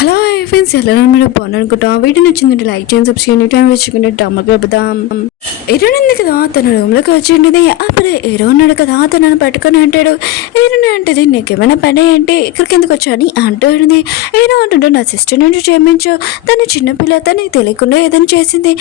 Hello friends, ఎలా ఉన్నారు? బాగున్నాను అనుకుంటా. వీడియో నచ్చిందంటే లైక్ చేయండి, సబ్స్క్రైబ్ టైం వేసుకుంటే డమ్మకు గడుపుదాం. హీరోయిన్ ఉంది కదా, తన రూమ్లోకి వచ్చింది. అప్పుడే హీరో ఉన్నాడు కదా, తనను పట్టుకొని అంటాడు. హీరోయిన్ అంటది, నీకేమైనా పని ఏంటి, ఇక్కడికి ఎందుకు వచ్చాని అంటుంది. హీరో అంటుంటే, నా సిస్టర్ నుండి క్షమించు, తను చిన్నపిల్ల, తనకి తెలియకుండా ఏదైనా చేసింది,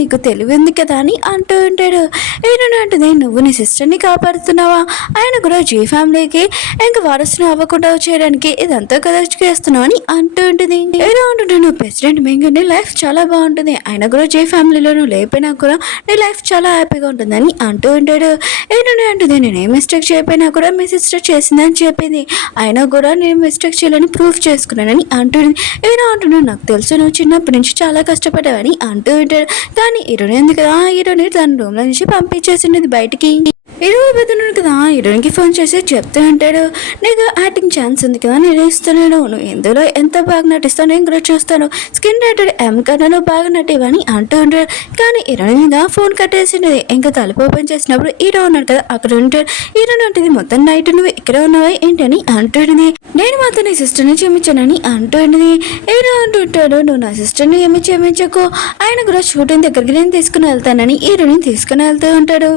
నీకు తెలివి ఉంది కదా అని అంటూ ఉంటాడు. హీరోయిన్ అంటది, నువ్వు నీ సిస్టర్ని కాపాడుతున్నావా? ఆయన కూడా జీ ఫ్యామిలీకి ఇంకా వారసును అవ్వకుండా చేయడానికి ఇదంతా కదా చేస్తున్నావు అని అంటూ ఉంటుంది. ఏదో అంటుంటే, నువ్వు ప్రెసిడెంట్ మెంగు, నీ లైఫ్ చాలా బాగుంటుంది, ఆయన కూడా జే ఫ్యామిలీలో నువ్వు లేకపోయినా కూడా నీ లైఫ్ చాలా హ్యాపీగా ఉంటుందని అంటూ ఉంటాడు. ఏంటంటే అంటుంది, నేను ఏ మిస్టేక్ చేయకపోయినా కూడా మీ సిస్టర్ చేసిందని చెప్పింది, అయినా కూడా నేను మిస్టేక్ చేయాలని ప్రూఫ్ చేసుకున్నానని అంటుంది. ఏదో అంటున్నాడు, నాకు తెలుసు నువ్వు చిన్నప్పటి నుంచి చాలా కష్టపడ్డావని అంటూ ఉంటాడు. కానీ హీరోని ఎందుకు కదా, హీరోని తన రూమ్లో నుంచి పంపించేసింది బయటికి. హీరో పెద్దన్నాడు కదా, హీరోయిన్కి ఫోన్ చేసి చెప్తూ ఉంటాడు, నీకు యాక్టింగ్ ఛాన్స్ ఉంది కదా, నేను ఇస్తున్నాను, నువ్వు ఎందులో ఎంత బాగా నటిస్తావు నేను కూడా చూస్తాను, స్కిన్ రైటర్ ఎం కన్నా నువ్వు బాగా నటివని అంటూ ఉంటాడు. కానీ హీరోయిన్గా ఫోన్ కట్టేసింది. ఇంకా తలుపు ఓపెన్ చేసినప్పుడు హీరో ఉన్నాడు కదా, అక్కడ ఉంటాడు. హీరోయిన్ ఉంటుంది, మొత్తం నైట్ నువ్వు ఇక్కడ ఉన్నావా ఏంటని అంటుంది. నేను మాత్రం నీ సిస్టర్ని క్షమించానని అంటుంది. హీరో అంటుంటాడు, నువ్వు నా సిస్టర్ని ఏమి క్షమించకు, ఆయన కూడా షూటింగ్ దగ్గరికి నేను తీసుకుని వెళ్తానని హీరోని తీసుకుని వెళ్తూ ఉంటాడు.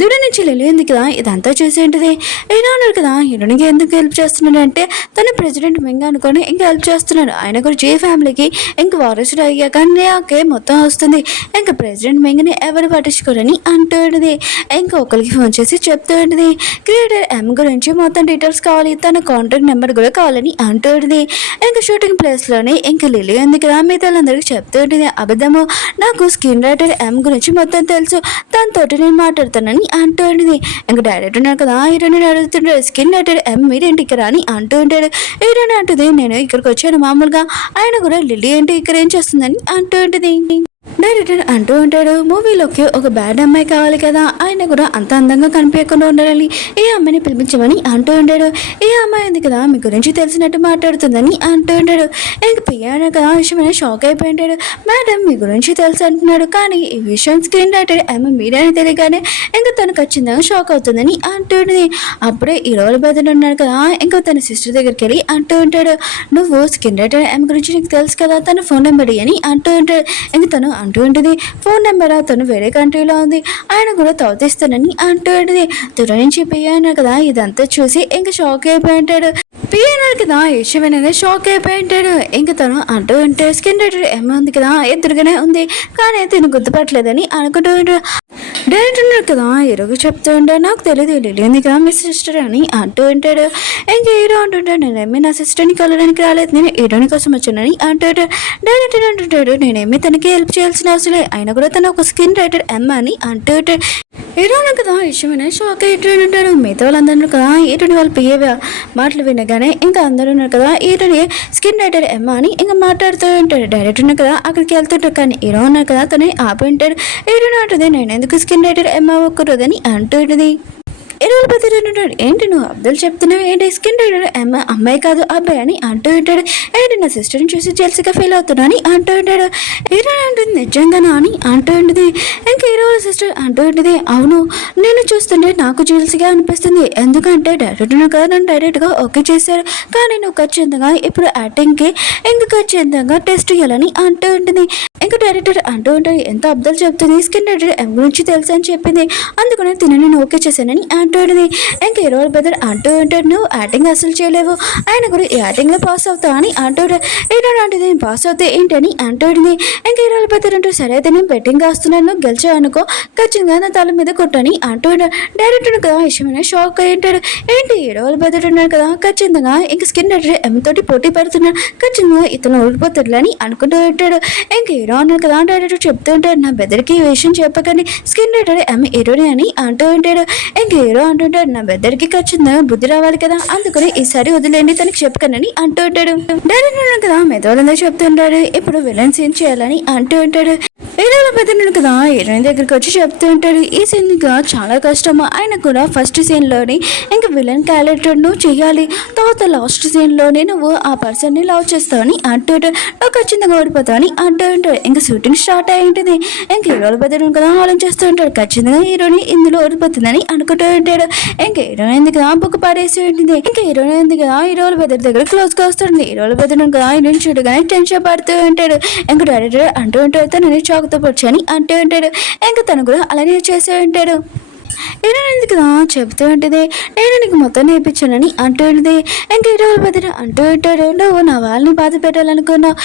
దూడ నుంచి వెళ్ళింది కదా, ఇదంతా చూసేంటిది. హీరో అన్నాడు కదా, హీరోనికి ఎందుకు హెల్ప్ చేస్తున్నాడు అంటే, తను ప్రెసిడెంట్ మెంగా అనుకొని ఇంకా హెల్ప్ చేస్తున్నాడు. ఆయన కూడా జే ఫ్యామిలీకి ఇంక వారసుడు అయ్యాక నాకే మొత్తం వస్తుంది, ఇంకా ప్రెసిడెంట్ మెంగని ఎవరు పట్టించుకోరని అంటూ ఉంటుంది. ఇంకా ఒకరికి ఫోన్ చేసి చెప్తూ ఉంటుంది, క్రియేటర్ ఎం గురించి మొత్తం డీటెయిల్స్ కావాలి, తన కాంటాక్ట్ నెంబర్ కూడా కావాలని అంటూ ఉంటుంది. ఇంకా షూటింగ్ ప్లేస్లోనే ఇంకా లిలీ ఉంది కదా, మిగతాలందరికీ చెప్తూ ఉంటుంది, అబద్ధము, నాకు స్క్రీన్ రైటర్ ఎం గురించి మొత్తం తెలుసు, దాంతో నేను మాట్లాడుతానని అంటూ ఉంటుంది. ఇంకా డైరెక్టర్ ఉన్నాడు కదా, హీరోని అడుగుతుంటాడు, స్కిన్ రైటర్ ఎం మీరేంటి ఇక్కడ అని అంటూ ఉంటాడు. హీరోని అంటుంది, నేను ఇక్కడికి వచ్చాను మామూలుగా, ఆయన కూడా లిల్లీ ఏంటి ఇక్కడ ఏం చేస్తుందని అంటూ ఉంటుంది. డైరెక్టర్ అంటూ ఉంటాడు, మూవీలోకి ఒక బ్యాడ్ అమ్మాయి కావాలి కదా, ఆయన కూడా అంత అందంగా కనిపించకుండా ఉండాలని ఏ అమ్మాయిని పిలిపించమని అంటూ ఉంటాడు. ఏ అమ్మాయి ఉంది కదా మీ గురించి తెలిసినట్టు మాట్లాడుతుందని అంటూ ఉంటాడు. ఇంక పియానో కదా విషయమైన షాక్ అయిపోయింటాడు. మేడం మీ గురించి తెలుసు అంటున్నాడు, కానీ ఈ విషయం స్క్రీన్ రైటర్ ఏమో మీరని తెలియగానే ఇంకా తను ఖచ్చితంగా షాక్ అవుతుందని అంటూ ఉంటుంది. అప్పుడే ఈ రోజు బెదర్ ఉన్నాడు కదా, ఇంకా తన సిస్టర్ దగ్గరికి వెళ్ళి అంటూ ఉంటాడు, నువ్వు స్క్రీన్ రైటర్ ఏం గురించి నీకు తెలుసు కదా, తన ఫోన్ నెంబర్ అని అంటూ ఉంటాడు. ఇంక తను అంటూ ఉంటుంది, ఫోన్ నెంబర్ అతను వేరే కంట్రీలో ఉంది, ఆయన కూడా తవ్వుతిస్తానని అంటూ ఉంటుంది. దూరం నుంచి పియానో కదా ఇదంతా చూసి ఇంకా షాక్ అయిపోయి ఉంటాడు. పియానో కదా విషయమైనగా షాక్ అయిపోయి ఉంటాడు. ఇంకా తను అంటూ ఉంటే, స్కిన్ రైటర్ ఏమో ఉంది కదా ఎదురుగానే ఉంది, కానీ తిను గుర్తుపట్టలేదని అనుకుంటూ ఉంటాడు. డైరెక్టర్ ఉన్నాడు కదా, హీరోకి చెప్తూ ఉంటాడు, నాకు తెలియదు లిల్లీ ఉంది కదా మీ సిస్టర్ అని అంటూ ఉంటాడు. ఇంకా హీరో అంటుంటాడు, నేనేమి నా సిస్టర్ని కలవడానికి రాలేదు, నేను హీరోని కోసం వచ్చానని అంటాడు. డైరెక్టర్ అంటుంటాడు, నేనేమి తనకి హెల్ప్ చేయాల్సిన అవసరం లేదు, అయినా కూడా తను ఒక స్కిన్ రైటర్ ఎం అని అంటూ ఉంటాడు. హీరో కదా విషయమైన షాక్ అయ్యేటూ ఉంటాడు. మిగతా వాళ్ళందరూ కదా హీరోని వాళ్ళ బిహేవియర్ మాటలు వినగానే ఇంకా అందరూ ఉన్నారు కదా, హీరోని స్కిన్ రైటర్ ఎం అని ఇంకా మాట్లాడుతూ ఉంటాడు. డైరెక్టర్ ఉన్నారు కదా అక్కడికి వెళ్తుంటాడు, కానీ హీరో ఉన్నారు కదా తనే ఆపి ఉంటాడు. హీరోని అంటుంది, నేను ఎందుకు స్కిన్ రైటర్ ఎం అవ్వకూడదని అంటూ ఉంటుంది. ఇరవై పది ఉంటాడు, ఏంటి నువ్వు అబ్దుల్ చెప్తున్నావు ఏంటి, స్కిన్ రైటర్ అమ్మాయి కాదు అబ్బాయి అని అంటూ ఉంటాడు. ఏంటి నా సిస్టర్ని చూసి జెల్సీగా ఫీల్ అవుతున్నా అని అంటూ ఉంటాడు. హీరో అంటుంది, నిజంగానా అని అంటూ ఉంటుంది. ఇంకా హీరో సిస్టర్ అంటూ ఉంటుంది, అవును నేను చూస్తుంటే నాకు జెల్సీగా అనిపిస్తుంది, ఎందుకంటే డైరెక్టర్ కదా నన్ను డైరెక్ట్గా ఓకే చేశారు, కానీ నువ్వు ఖచ్చితంగా ఇప్పుడు యాక్టింగ్కి ఇంకా ఖచ్చితంగా టెస్ట్ చేయాలని అంటూ ఉంటుంది. ఇంకా డైరెక్టర్ అంటూ ఉంటాడు, ఎంత అబ్దుల్ చెప్తుంది, స్కిన్ రైటర్ ఎం గురించి తెలుసు అని చెప్పింది, అందుకని తినని ఓకే చేశానని అంటుంది. ఇంకా హీరో బ్రదర్ అంటూ ఉంటాడు, నువ్వు యాక్టింగ్ అసలు చేయలేవు, ఆయన కూడా ఈ యాక్టింగ్లో పాస్ అవుతావు అని అంటాడు. హీరో అంటే నేను పాస్ అవుతే ఏంటని అంటుంది. ఇంకా హీరో బ్రదర్ అంటూ సరే అయితే నేను బెట్టింగ్ కాస్తున్నాను, గెలిచావు అనుకో ఖచ్చితంగా నా తల మీద కొట్టని అంటాడు. డైరెక్టర్ కదా విషయమైన షాక్ అయి ఉంటాడు. ఏంటి హీరో బ్రదర్ ఉన్నాడు కదా ఖచ్చితంగా ఇంకా స్కిన్ రైటర్ ఎం తోటి పోటీ పడుతున్నాడు, ఖచ్చితంగా ఇతను ఓడిపోతాడు అని అనుకుంటూ ఉంటాడు. ఇంకా హీరో అన్నాడు కదా, డైరెక్టర్ చెప్తూ ఉంటాడు, నా బెదర్కి ఈ విషయం చెప్పకండి, స్కిన్ రైటర్ ఎం హీరోని అని అంటూ ఉంటాడు. ఇంకా హీరో అంటుంటాడు, నా బెదర్కి ఖచ్చితంగా బుద్ధి రావాలి కదా, అందుకని ఈసారి వదిలేండి తనకి చెప్పకనని అంటూ ఉంటాడు. డైరెక్టర్ కదా మెదవాళ్ళందరూ చెప్తుంటాడు, ఇప్పుడు విలన్ సీన్ చేయాలని అంటూ ఉంటాడు. హీరోల పెద్దన్నాడు కదా హీరోయిన్ దగ్గరికి వచ్చి చెప్తూ ఉంటాడు ఈ సీన్ చాలా కష్టము ఆయన కూడా ఫస్ట్ సీన్లోని ఇంకా విలన్ క్యారెక్టర్ను చేయాలి, తర్వాత లాస్ట్ సీన్లోనే నువ్వు ఆ పర్సన్ని లవ్ చేస్తావని అంటూ ఉంటాడు, నువ్వు ఖచ్చితంగా ఓడిపోతావని అంటూ ఉంటాడు. ఇంకా షూటింగ్ స్టార్ట్ అయి ఉంటుంది. ఇంక హీరోల పెద్దన్నాడు కదా ఆలోచిస్తూ ఉంటాడు ఖచ్చితంగా హీరోని ఇందులో ఓడిపోతుందని అనుకుంటూ ఉంటాడు. ఇంకా హీరోయిన్ ఎందుకు బుక్ పడేసి ఉంటుంది. ఇంకా హీరోయిన్ ఎందుకు హీరోల పెద్ద దగ్గర క్లోజ్ గా వస్తుంది. హీరోల పెద్దన్నాడు కదా హీరోయిన్ చూడగానే టెన్షన్ పడుతూ ఉంటాడు. ఇంకా డైరెక్టర్ అంటూ ఉంటాడు తనని చాకుతో పొడిచని అంటూ ఉంటాడు. ఇంకా తను కూడా అలానే చేస్తూ ఉంటాడు. ఎందుకు చెబుతూ ఉంటుంది నేను నీకు మొత్తం నేర్పించానని అంటూ ఉంటుంది. ఇంకా హీరోల పెద్ద అంటూ ఉంటాడు నువ్వు నా వాళ్ళని బాధ పెట్టాలనుకున్నావు,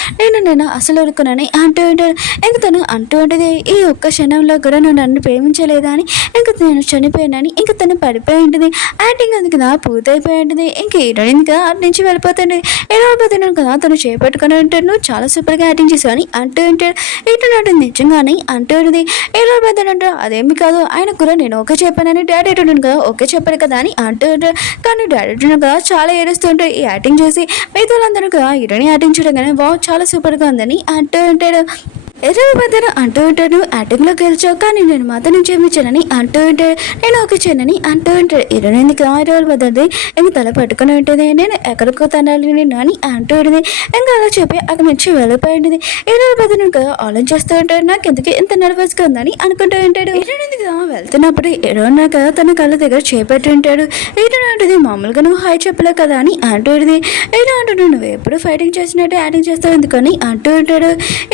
నేను అసలు ఊరుకున్నానని అంటూ ఉంటాడు. ఇంక తను అంటూ ఉంటుంది ఈ ఒక్క క్షణంలో కూడా నువ్వు నన్ను ప్రేమించలేదా అని, ఇంక నేను చనిపోయినాని ఇంక తను పడిపోయి ఉంటుంది. యాక్టింగ్ అందుకు పూర్తయిపోయి ఉంటుంది. ఇంక హీరోయిన్ అటు నుంచి వెళ్ళిపోతుంది. హీరోల పెద్ద కదా తను చేపట్టుకుని ఉంటాడు నువ్వు చాలా సూపర్గా యాక్టింగ్ చేసావు అని అంటూ ఉంటాడు. ఇటు నిజంగానే అంటూ ఉంటుంది. హీరోల పెద్ద అంటారు అదేమి కాదు ఆయన కూడా నేను ఒక చెప్పానని డాడీ అంటున్నాను కదా ఓకే చెప్పారు కదా అని అంటూ ఉంటాడు. కానీ డాడీ అంటున్నాను కదా చాలా ఏడుస్తుంటాడు ఈ యాక్టింగ్ చేసి, మిగతా వాళ్ళందరూ కదా హీరోని యాక్టింగ్ చేయడం కానీ చాలా సూపర్గా ఉందని అంటూ ఉంటాడు. ఎర్రవ పెద్దను అంటూ ఉంటాడు యాక్టింగ్లో గెలిచావు కానీ నేను మాత్రం నుంచి ఏమిచ్చానని అంటూ ఉంటాడు, నేను ఒక చేయనని అంటూ ఉంటాడు. ఇరవై ఎందుకు రోజుల పెద్దది ఇంక తల పట్టుకుని ఉంటుంది, నేను ఎక్కడికో తనాలి నేను అని అంటూ ఉంటుంది. ఇంకా అలా చెప్పి అక్కడి నుంచి వెళ్ళిపోయింది. ఇరవై పెద్దను కదా ఆలోచిస్తూ ఉంటాడు నాకు ఎందుకు ఇంత నర్వస్గా ఉందని అనుకుంటూ ఉంటాడు. ఇరవై ఎందుకు వెళ్తున్నప్పుడు ఇరవై కదా తన కళ్ళ దగ్గర చేపట్టి ఉంటాడు. ఇరవై అంటుంది మామూలుగా నువ్వు హై చెప్పలేవు కదా అని అంటూ ఉంటుంది. ఇరవై అంటున్నాడు నువ్వు ఎప్పుడు ఫైటింగ్ చేసినట్టు యాక్టింగ్ చేస్తావు ఎందుకని అంటూ ఉంటాడు.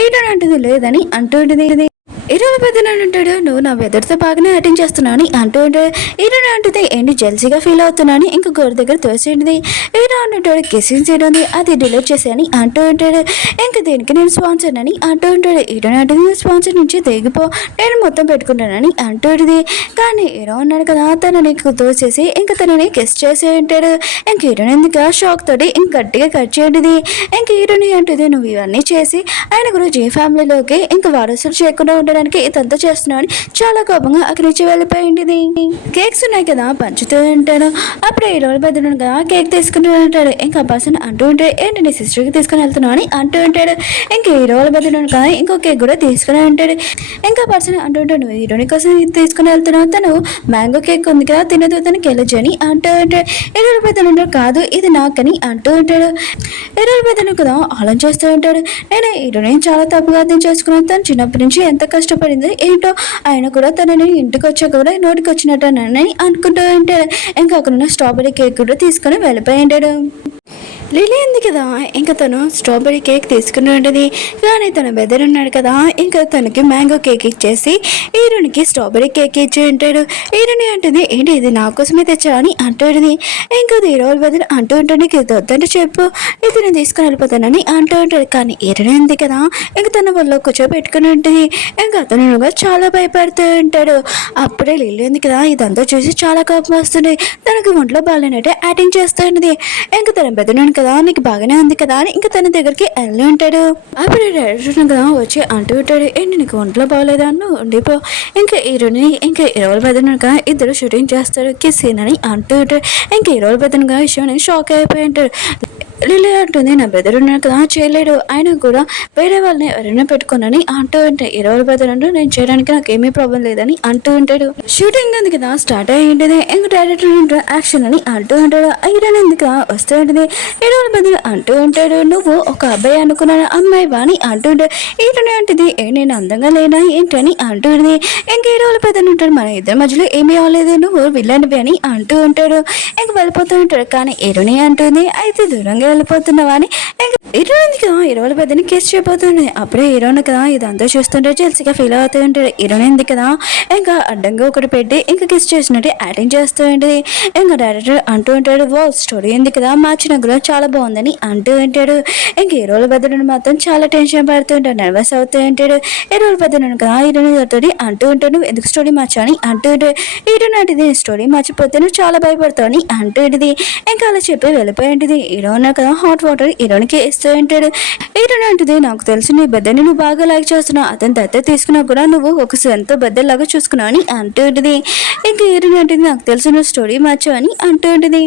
ఇరవై అంటుంది లేదని అంటూ ఉంటుంది. ఇరవై పెద్దనాడు ఉంటాడు నువ్వు నా వెదర్తో బాగానే యాక్టింగ్ చేస్తున్నావు అని అంటూ ఉంటాడు. ఈరోజు అంటుంది ఏంటి జెల్సీగా ఫీల్ అవుతున్నాను ఇంకా గోడ దగ్గర తోసేంటిది. ఈరోజు ఉంటాడు కిస్సింగ్ సీన్ ఉంది అది డిలీట్ చేసాని అంటూ ఉంటాడు. ఇంకా దీనికి నేను స్పాన్సర్ అని అంటూ ఉంటాడు. ఈరోజు అంటుంది నేను స్పాన్సర్ నుంచి తెగిపో నేను మొత్తం పెట్టుకుంటానని అంటుంది. కానీ హీరో ఉన్నాడు కదా తను నీకు తోసేసి ఇంకా తనని కిస్ చేసి ఉంటాడు. ఇంక హీరోని ఎందుకు షాక్ తోటి ఇంక గట్టిగా కట్ చేయండిది. ఇంక హీరోని అంటుంది నువ్వు ఇవన్నీ చేసి ఆయన గురించి ఈ ఫ్యామిలీలోకి ఇంకా వారసులు చేయకుండా ఉండడానికి ఇదంతా చేస్తున్నావు చాలా కోపంగా అక్కడి నుంచి వెళ్ళిపోయింది. కేక్స్ ఉన్నాయి కదా పంచుతూ ఉంటాడు. అప్పుడు ఈ రోజు పెద్దడు కదా కేక్ తీసుకుంటూ ఉంటాడు. ఇంకా పర్సన్ అంటూ ఉంటే ఏంటి నీ సిస్టర్కి తీసుకుని వెళ్తున్నావు అని అంటూ ఉంటాడు. ఇంకా ఈ రోజు పెద్దడు కదా ఇంకో కేక్ కూడా తీసుకుని ఉంటాడు. ఇంకా పర్సన్ అంటూ ఉంటాడు నువ్వు హీరోని కోసం తీసుకుని వెళ్తున్నావు, తను మ్యాంగో కేక్ ఉంది కదా తినదు తనకి వెళ్ళొచ్చు అని అంటూ ఉంటాడు. ఈ రోజు పెద్దడు కాదు ఇది నాకని అంటూ ఉంటాడు. ఈ రోజు పెద్దడు కదా ఆలోచిస్తూ ఉంటాడు నేను హీరోని చాలా తప్పుగా అర్థం చేసుకున్నాను, తను చిన్నప్పటి నుంచి ఎంత కష్టపడింది ఏంటో ఆయన కూడా తనని ఇంటికి వచ్చాక కూడా నోటికి వచ్చినట్టు అని అనుకుంటూ ఉంటాడు. ఇంకా అక్కడ స్ట్రాబెరీ కేక్ కూడా తీసుకొని వెళ్ళిపోయి ఉంటాడు. లిలీ ఉంది కదా ఇంకా తను స్ట్రాబెరీ కేక్ తీసుకుని ఉంటుంది. కానీ తన బెదర్ ఉన్నాడు కదా ఇంకా తనకి మ్యాంగో కేక్ ఇచ్చేసి హీరోనికి స్ట్రాబెరీ కేక్ ఇచ్చి ఉంటాడు. హీరోని అంటుంది ఏంటి ఇది నా కోసమే తెచ్చా అని అంటుంది. ఇంకా హీరో బెదర్ అంటూ ఉంటాడు ఇది వద్దంటే చెప్పు ఇది నేను తీసుకుని వెళ్ళిపోతానని అంటూ ఉంటాడు. కానీ హీరోని ఉంది కదా ఇంకా తన వల్ల కూర్చోబెట్టుకుని ఉంటుంది. ఇంకా అతను చాలా భయపడుతూ ఉంటాడు. అప్పుడే లిల్లీ ఉంది కదా ఇదంతా చూసి చాలా కోపం వస్తుంది. తనకి ఒంట్లో బాగాలేనట్టే యాక్టింగ్ చేస్తూ ఉంటుంది. ఇంకా తన బెదర్ కదా నీకు బాగానే ఉంది కదా అని ఇంకా తన దగ్గరికి వెళ్ళి ఉంటాడు. అప్పుడు డైరెక్టర్ కదా వచ్చి అంటూ ఉంటాడు ఏంటి నీకు ఒంట్లో బాగోలేదా అన్ను ఉండిపో. ఇంకా హీరోని ఇంకా ఇరవై పెద్దను కదా ఇద్దరు షూటింగ్ చేస్తారు కిస్సీన్ అని అంటూ ఉంటాడు. ఇంకా ఇరవై పెద్దనుగా విషయం షాక్ అయిపోయి ఉంటాడు. లిల్లీ అంటుంది నా బ్రదర్ ఉన్నాడు కదా చేయలేడు ఆయన కూడా వేరే వాళ్ళని ఎవరైనా పెట్టుకున్నాని అంటూ ఉంటాయి. ఇరవై బ్రదర్ అంటూ నేను చేయడానికి నాకు ఏమీ ప్రాబ్లం లేదని అంటూ ఉంటాడు. షూటింగ్ ఉంది కదా స్టార్ట్ అయ్యి ఉంటుంది. ఇంక డైరెక్టర్ యాక్షన్ అని అంటూ ఉంటాడు. హీరోయిన్ ఎందుకు వస్తూ ఉంటుంది. ఇరవై బ్రదర్ అంటూ ఉంటాడు నువ్వు ఒక అబ్బాయి అనుకున్నాను అమ్మాయి వాని అంటూ ఉంటాడు. హీరోయిన్ అంటుంది నేను అందంగా లేనా ఏంటని అంటూ ఉంటుంది. ఇంక హీరోల పెద్ద ఉంటాడు మన ఇద్దరి మధ్యలో ఏమీ అవ్వలేదు నువ్వు విల్లనివి అని అంటూ ఉంటాడు. ఇంక వెళ్ళిపోతూ ఉంటాడు. కానీ హీరోని అంటుంది అయితే దూరంగా వెళ్ళిపోతున్నావా అని హీరోయిన్ కదా హీరోల పెద్దని కిస్ చేయబోతుంది. అప్పుడే హీరోయిన్ కదా ఇదంతా చూస్తుంటే జెల్సీగా ఫీల్ అవుతూ ఉంటాడు. హీరోయిన్ కదా ఇంకా అడ్డంగా ఒకటి పెట్టి ఇంకా కిస్ చేసినట్టు యాక్టింగ్ చేస్తూ ఉంటుంది. ఇంకా డైరెక్టర్ అంటూ ఉంటాడు వా స్టోరీ ఉంది కదా మార్చిన కూడా చాలా బాగుందని అంటూ ఉంటాడు. ఇంక హీరోల పెద్దను మాత్రం చాలా టెన్షన్ పడుతూ ఉంటాడు, నర్వస్ అవుతూ ఉంటాడు. హీరోల పెద్దను కదా హీరోయిన్ తోటి అంటూ ఉంటాడు ఎందుకు స్టోరీ మార్చాని అంటూ ఉంటాడు. హీరోయిన్ అంటే స్టోరీ మార్చిపోతే నువ్వు చాలా భయపడతావు అని అంటూ ఉంటుంది. ఇంకా అలా చెప్పి వెళ్ళిపోయి ఉంటుంది. హీరోయిన్ కదా హాట్ వాటర్ హీరోయిన్కి చేస్తూ ఉంటాడు. హీరోయిన్ అంటుంది, నాకు తెలుసు నీ బద్దని నువ్వు బాగా లైక్ చేస్తున్నావు, అతని దత్త తీసుకున్నా కూడా నువ్వు ఒక సొంత బద్దలాగా చూసుకున్నావు అని అంటూ ఉంటుంది. ఇంకా హీరోయిన్ అంటుంది, నాకు తెలుసు నువ్వు స్టోరీ మార్చావు అని అంటూ ఉంటుంది.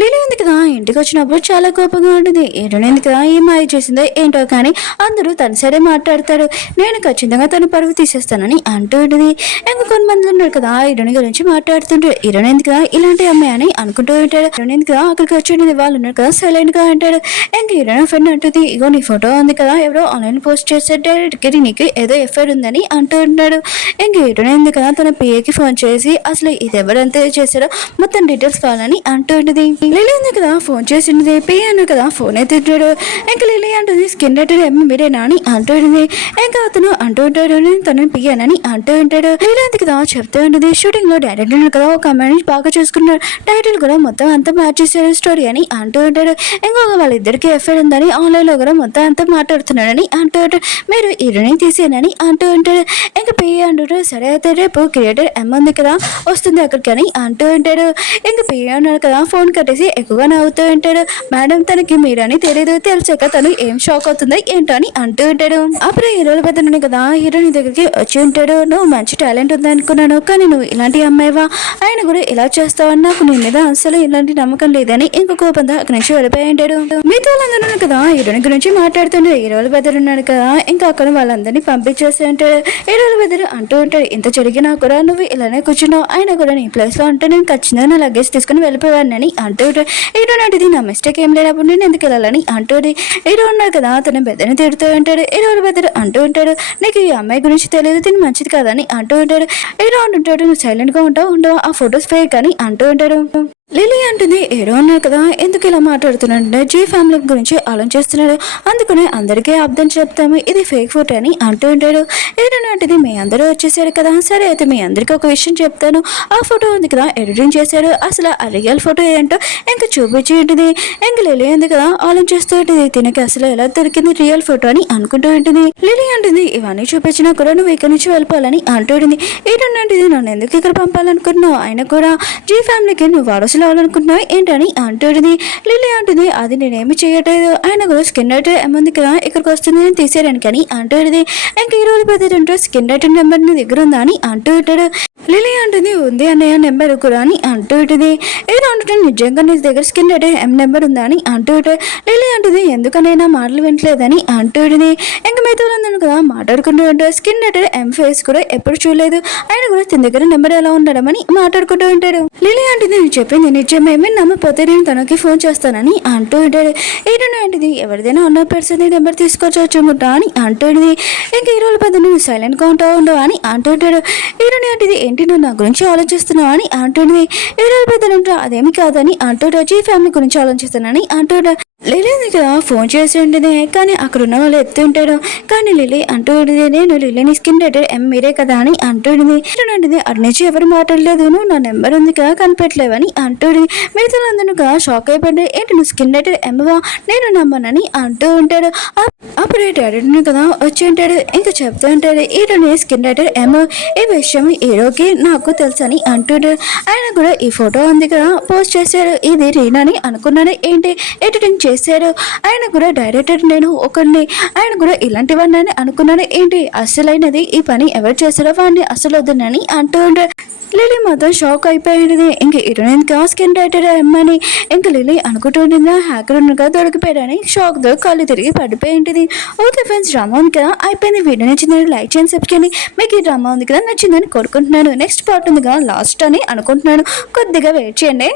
లిలీ ఉంది కదా ఇంటికి వచ్చినప్పుడు చాలా కోపంగా ఉంటుంది. హీరోయిన్ ఉంది కదా ఏం మాయ చేసిందో ఏంటో కానీ అందరూ తన సరే మాట్లాడతారు, నేను ఖచ్చితంగా తన పరువు తీసేస్తానని అంటూ ఉంటుంది. ఇంకా కొంతమంది ఉన్నారు కదా హీరోయిన్ గురించి మాట్లాడుతుంటారు. హీరోయిన్ ఎందుకు కదా ఇలాంటి అమ్మాయి అని అనుకుంటూ ఉంటాడు. హీరోయిన్ ఎందుకు కదా అక్కడికి వచ్చి వాళ్ళు ఉన్నారు కదా సైలెంట్ గా అంటాడు. ఇంకా హీరోయిన్ ఫ్రెండ్ అంటుంది, ఇగో నీ ఫోటో ఉంది కదా ఎవరో ఆన్లైన్ పోస్ట్ చేసేట నీకు ఏదో ఎఫ్ఐఆర్ ఉందని అంటూ ఉంటాడు. ఇంకా హీరోయిన్ ఉంది కదా తన పిఏకి ఫోన్ చేసి అసలు ఇది ఎవరంతా చేశారో మొత్తం డీటెయిల్స్ కావాలని అంటూ ఉంటుంది. లిలీ ఉంది కదా ఫోన్ చేసింది, పిఏ అన్న కదా ఫోన్ ఎత్తింటాడు. ఇంకా లిలీ అంటుంది, స్కిన్ డైటర్ మీరేనా అని అంటూ ఉంటుంది. ఇంకా అతను అంటూ ఉంటాడు, తను పియ్యానని అంటూ ఉంటాడు. లిలీ ఉంది కదా చెప్తూ ఉంటుంది, షూటింగ్ లో డైరెక్టర్ కదా ఒక అమ్మాయిని బాగా చూసుకున్నాడు, టైటిల్ కూడా మొత్తం అంతా మార్చేసారు స్టోరీ అని అంటూ ఉంటాడు. ఇంకొక వాళ్ళిద్దరికి ఎఫ్ఐఆర్ ఉందని ఆన్లైన్ లో కూడా మొత్తం అంతా మాట్లాడుతున్నాడని అంటూ ఉంటాడు. మీరు హీరోయిన్ తీసేనని అంటూ ఉంటాడు. ఇంకా పియ్య అంటాడు, సరే అయితే రేపు క్రియేటర్ ఎమ్ ఉంది కదా వస్తుంది అక్కడికి అని అంటూ ఉంటాడు. ఇంకా పియ్య అన్నాడు కదా ఫోన్ కట్టేసి ఎక్కువగా నవ్వుతూ ఉంటాడు. మేడం తనకి మీరని తెలియదు, తెలిసాక తను ఏం షాక్ అవుతుందో ఏంటో అని అంటూ ఉంటాడు. అప్పుడు హీరోల పెద్దనుండి కదా హీరోయిన్ దగ్గరికి వచ్చి ఉంటాడు, నువ్వు మంచి టాలెంట్ ఉంది అనుకున్నాను కానీ నువ్వు ఇలాంటి అమ్మాయివా, ఆయన కూడా ఇలా చేస్తావని నాకు నీ మీద అసలు ఇలాంటి నమ్మకం లేదని ఇంకో కోపంతో అక్కడి నుంచి వెళ్ళిపోయి ఉంటాడు. మిగతా వాళ్ళందరూ కదా హీరోయిన్ గురించి మాట్లాడుతుండే. హీరోల పెద్దలు ఉన్నాడు కదా ఇంకా అక్కడ వాళ్ళందరినీ పంపించేసి ఉంటాడు. హీరోల పెద్దలు అంటూ ఉంటాడు, ఇంత జరిగినా కూడా నువ్వు ఇలానే కూర్చున్నావు, ఆయన కూడా నీ ప్లేస్ లో ఉంటే నేను ఖచ్చితంగా నా లగేజ్ తీసుకుని వెళ్ళిపోయానని అంటూ ఉంటాడు. హీరో నాటిది నా మిస్టేక్ ఏం లేనప్పుడు నేను ఎందుకు వెళ్ళాలని అంటూది. హీరో ఉన్నాడు కదా తన పెద్దని తిడుతూ ఉంటాడు. హీరోల పెద్దలు అంటూ ఉంటాడు, నీకు ఈ అమ్మాయి గురించి తెలియదు, తిని మంచిది కాదని అంటూ ఉంటాడు. హీరో అంటుంటాడు, నువ్వు సైలెంట్ గా ఉండవు ఆ ఫొటోస్ ఫేక్ అని అంటూ ఉంటాడు. లిలీ అంటుంది, హీరో అన్నారు కదా ఎందుకు ఇలా మాట్లాడుతున్నాడు, జీ ఫ్యామిలీ గురించి ఆలోచిస్తున్నాడు, అందుకనే అందరికీ అర్థం చెప్తాము ఇది ఫేక్ ఫోటో అని అంటూ ఉంటాడు. హీరో అంటుంది, మీ అందరూ వచ్చేసారు కదా సరే అయితే మీ అందరికీ ఒక విషయం చెప్తాను, ఆ ఫోటో ఉంది కదా ఎడిటింగ్ చేశాడు, అసలు ఆ రియల్ ఫోటో ఏంటో ఇంకా చూపించి ఉంటుంది. ఇంకా లిలీ ఉంది కదా ఆలోచిస్తూ ఉంటుంది, తినకి అసలు ఎలా దొరికింది రియల్ ఫోటో అని అనుకుంటూ ఉంటుంది. లిలీ అంటుంది, ఇవన్నీ చూపించినా కూడా నువ్వు ఇక్కడ నుంచి వెళ్ళిపోవాలని అంటూ ఉంటుంది. హీరో అంటుంది, నన్ను ఎందుకు ఇక్కడ పంపాలనుకుంటున్నావు, ఆయన కూడా జీ ఫ్యామిలీకి నువ్వు వారసులు అవ్వాలనుకుంటున్నావు ఏంటని అంటుంది. లిలీ అంటుంది, అది నేనేమి చేయట్లేదు, ఆయన కూడా స్కిన్ డైటర్ ఏముంది కదా ఇక్కడికి వస్తుంది నేను తీసేయడానికి అని అంటుంది. ఇంకా ఈ రోజు పెద్ద స్కిన్ డైటర్ నెంబర్ నీ దగ్గర ఉందా అని అంటూ ఉంటాడు. లిలీ అంటుంది, ఉంది అన్నయ్య నెంబర్ కూడా అని అంటూ ఉంటుంది. ఏదో అంటుంటే నిజంగా నీ దగ్గర స్కిన్ డైటర్ ఎం నెంబర్ ఉందా అని అంటూ ఉంటాడు. లిలీ అంటుంది, ఎందుకనే నా మాటలు వింటలేదని అంటూ ఉంటుంది. ఇంకా మిగతా వాళ్ళందరూ కదా మాట్లాడుకుంటూ ఉంటారు, స్కిన్ డైటర్ ఎం ఫేస్ కూడా ఎప్పుడు చూడలేదు, ఆయన కూడా తన దగ్గర నెంబర్ ఎలా ఉండడమని మాట్లాడుకుంటూ ఉంటాడు. లిలీ అంటుంది, నేను చెప్పింది నిజమేమి నమ్మపోతే నేను తనకి ఫోన్ చేస్తానని అంటూ ఉంటాడు. ఏంటంటే ఏంటిది ఎవరిదైనా ఉన్న పర్సన్ నెంబర్ తీసుకొచ్చా అని అంటుంది. ఇంకా హీరోల పెద్ద నువ్వు సైలెంట్ గా ఉండవు అని అంటుంటాడు. హీరోని అంటిది, ఏంటి నువ్వు నా గురించి ఆలోచిస్తున్నావు అని అంటుంది. హీరోల పెద్ద అదేమి కాదని అంటుంటా, జీ ఫ్యామిలీ గురించి ఆలోచిస్తున్నానని అంటుంటా. లిలీ కదా ఫోన్ చేసి ఉంటుంది కానీ అక్కడ ఉన్న వాళ్ళు ఎత్తుంటాడు. కానీ లిలీ అంటూ ఉంటుంది, నేను లిలీని స్కిన్ డైటర్ ఎం మీరే కదా అని అంటుంది. అటు నుంచి ఎవరు మాట్లాడలేదు, నువ్వు నా నెంబర్ ఉంది కదా కనిపెట్టలేవని అంటుంది. మిగతా అందరూ కదా షాక్ అయిపోయింది, ఏంటి నువ్వు స్కిన్ డైటర్ ఎమ్మవా నేను నమ్మనని అంటూ ఉంటాడు. అప్పుడు డైరెక్టర్ కదా వచ్చి ఉంటాడు. ఇంకా చెప్తూ ఉంటాడు, ఈరోజు స్కిన్ డైటర్ ఎమ్ ఈ విషయం హీరోకి నాకు తెలుసు అని అంటుంటాడు. ఆయన కూడా ఈ ఫోటో ఉంది కదా పోస్ట్ చేశాడు, ఇది రీనాని అనుకున్నాడు ఏంటి ఎడిటింగ్ చేశాడు, ఆయన కూడా డైరెక్టర్ నేను ఒకరిని, ఆయన కూడా ఇలాంటివన్నీ అనుకున్నాను ఏంటి, అసలైనది ఈ పని ఎవరు చేశారో వాడిని అసలు వద్దునని అంటూ ఉంటాడు. లిలీ మాత్రం షాక్ అయిపోయింది. ఇంక ఇరుగా స్కిన్ డైటర్ అమ్మని ఇంకా లిలీ అనుకుంటుంటుందా హ్యాకర్ ఉన్నగా దొరికిపోయాడని షాక్ తో కళ్ళు తిరిగి పడిపోయింది. ఓకే ఫ్రెండ్స్, డ్రామా ఉంది కదా అయిపోయింది. వీడియో నచ్చిందని లైక్ చేయండి, సబ్స్క్రైబ్. మీకు ఈ డ్రామా ఉంది కదా నచ్చిందని కోరుకుంటున్నాను. నెక్స్ట్ పార్ట్ ఉంది కదా లాస్ట్ అని అనుకుంటున్నాను, కొద్దిగా వెయిట్ చేయండి.